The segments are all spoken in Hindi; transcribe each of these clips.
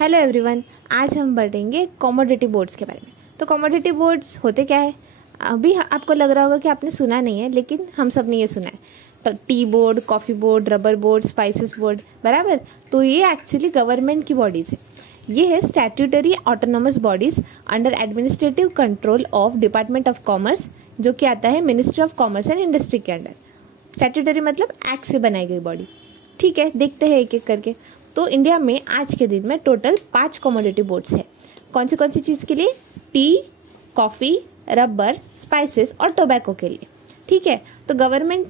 हेलो एवरीवन, आज हम बढ़ेंगे कमोडिटी बोर्ड्स के बारे में। तो कमोडिटी बोर्ड्स होते क्या है? अभी आपको लग रहा होगा कि आपने सुना नहीं है, लेकिन हम सब ने ये सुना है। तो tea board, coffee board, rubber board, spices board, बराबर। तो ये एक्चुअली गवर्नमेंट की बॉडीज़ है। ये है statutory autonomous bodies under administrative control of department of commerce, जो कि आता है ministry of commerce and industry के अंडर। स्टैट्यूटरी मतलब एक्ट से बनाई गई बॉडी। ठीक है, देखते हैं एक एक करके। तो इंडिया में आज के दिन में टोटल 5 कमोडिटी बोर्ड्स है। कौन सी चीज़ के लिए? टी, कॉफ़ी, रबर, स्पाइसेस और टोबैको के लिए। ठीक है, तो गवर्नमेंट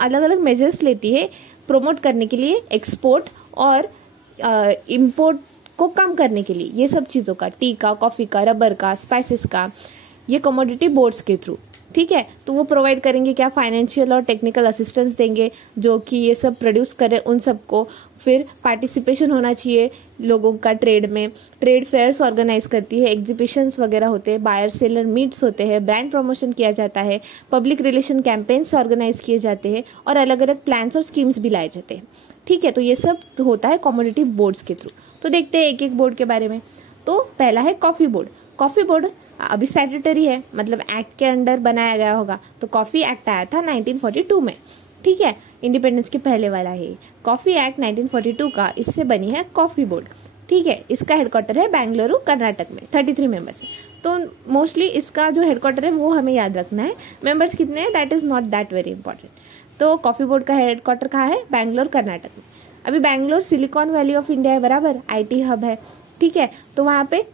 अलग अलग मेजर्स लेती है प्रमोट करने के लिए, एक्सपोर्ट और इंपोर्ट को कम करने के लिए। ये सब चीज़ों का, टी का, कॉफ़ी का, रबर का, स्पाइसेस का, ये कमोडिटी बोर्ड्स के थ्रू। ठीक है, तो वो प्रोवाइड करेंगे क्या? फाइनेंशियल और टेक्निकल असिस्टेंस देंगे, जो कि ये सब प्रोड्यूस करें उन सबको। फिर पार्टिसिपेशन होना चाहिए लोगों का ट्रेड में। ट्रेड फेयर्स ऑर्गेनाइज करती है, एग्जीबिशंस वगैरह होते हैं, बायर सेलर मीट्स होते हैं, ब्रांड प्रमोशन किया जाता है, पब्लिक रिलेशन कैंपेन्स ऑर्गेनाइज किए जाते हैं और अलग अलग प्लान्स और स्कीम्स भी लाए जाते हैं। ठीक है, तो ये सब होता है कमोडिटी बोर्ड्स के थ्रू। तो देखते हैं एक एक बोर्ड के बारे में। तो पहला है कॉफ़ी बोर्ड। कॉफ़ी बोर्ड अभी स्टैट्यूटरी है, मतलब एक्ट के अंडर बनाया गया होगा। तो कॉफ़ी एक्ट आया था 1942 में। ठीक है, इंडिपेंडेंस के पहले वाला है कॉफ़ी एक्ट 1942 का। इससे बनी है कॉफ़ी बोर्ड। ठीक है, इसका हेडक्वार्टर है बेंगलुरु, कर्नाटक में। 33 मेंबर्स। तो मोस्टली इसका जो हेडक्वार्टर है वो हमें याद रखना है। मेंबर्स कितने हैं that is not that very important. तो कॉफ़ी बोर्ड का हेडक्वार्टर कहाँ है? बेंगलोर, कर्नाटक में। अभी Bangalore silicon valley of India है, बराबर, IT हब है। ठीक है, तो वहाँ पे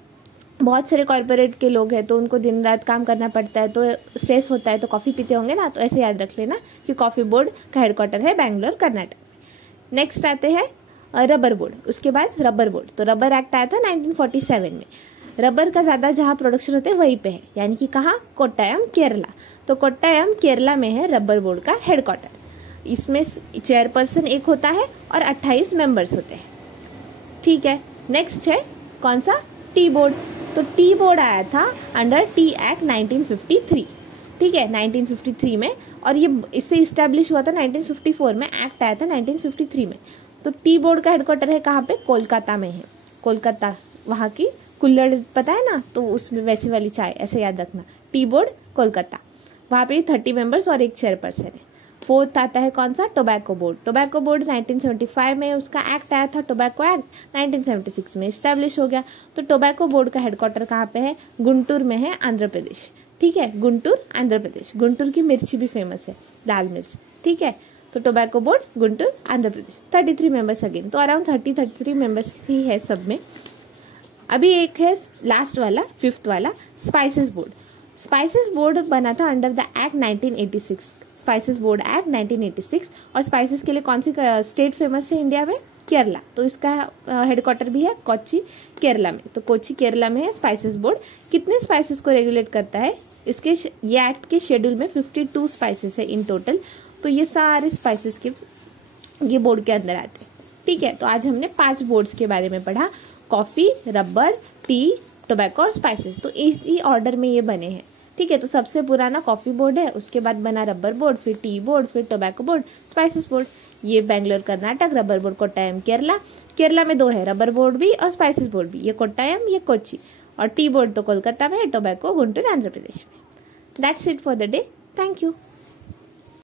बहुत सारे कॉर्पोरेट के लोग हैं, तो उनको दिन रात काम करना पड़ता है, तो स्ट्रेस होता है, तो कॉफ़ी पीते होंगे ना। तो ऐसे याद रख लेना कि कॉफ़ी बोर्ड का हेडक्वार्टर है बेंगलोर, कर्नाटक में। नेक्स्ट आते हैं रबर बोर्ड। उसके बाद रबर बोर्ड। तो रबर एक्ट आया था 1947 में। रबर का ज़्यादा जहाँ प्रोडक्शन होते हैं वहीं पे है, यानी कि कहाँ? कोट्टायम, केरला। तो कोट्टायम, केरला में है रबर बोर्ड का हेडक्वार्टर। इसमें चेयरपर्सन एक होता है और 28 मेंबर्स होते हैं। ठीक है, नेक्स्ट है कौन सा? Tea board. तो टी बोर्ड आया था अंडर टी एक्ट 1953। ठीक है, 1953 में। और ये इससे इस्टेब्लिश हुआ था 1954 में। एक्ट आया था 1953 में। तो टी बोर्ड का हेडक्वार्टर है कहाँ पे? कोलकाता में है। कोलकाता, वहाँ की कुल्हड़ पता है ना, तो उसमें वैसी वाली चाय, ऐसे याद रखना। टी बोर्ड कोलकाता, वहाँ पे 30 मेंबर्स और एक चेयरपर्सन है। फोर्थ आता है कौन सा? Tobacco board. टोबैको बोर्ड 1975 में उसका एक्ट आया था। टोबैको एक्ट 1976 में इस्टेब्लिश हो गया। तो टोबैको बोर्ड का हेडक्वार्टर कहाँ पे है? गुंटूर में है, आंध्र प्रदेश। ठीक है, गुंटूर, आंध्र प्रदेश। गुंटूर की मिर्ची भी फेमस है, लाल मिर्च। ठीक है, तो tobacco board, Guntur, Andhra Pradesh. 33 members again, तो अराउंड 33 मेंबर्स ही है सब में। अभी एक है लास्ट वाला, 5th वाला, स्पाइसेस बोर्ड। स्पाइसेस बोर्ड बना था under the act 1986। Spices board act 1986। और स्पाइसेस के लिए कौन सी स्टेट फेमस है इंडिया में? केरला। तो इसका हेडक्वार्टर भी है कोच्चि, केरला में। तो कोच्चि, केरला में है स्पाइसेस बोर्ड। कितने स्पाइसेस को रेगुलेट करता है? इसके ये एक्ट के शेड्यूल में 52 स्पाइसेस है इन टोटल। तो ये सारे स्पाइसेस के ये बोर्ड के अंदर आते हैं। ठीक है, तो आज हमने 5 बोर्ड्स के बारे में पढ़ा। कॉफ़ी, रबर, टी, टोबैको और स्पाइसेस। तो इसी ऑर्डर में ये बने हैं। ठीक है, तो सबसे पुराना कॉफ़ी बोर्ड है, उसके बाद बना रबर बोर्ड, फिर टी बोर्ड, फिर टोबैको बोर्ड, स्पाइसेस बोर्ड। ये बेंगलोर, कर्नाटक। Rubber board Kottayam, Kerala. केरला में 2 है, रबर बोर्ड भी और स्पाइसेस बोर्ड भी। ये कोट्टायम, ये कोच्चि। और टी बोर्ड तो कोलकाता में है, टोबैको गुंटूर, आंध्र प्रदेश में। That's it for the day. Thank you.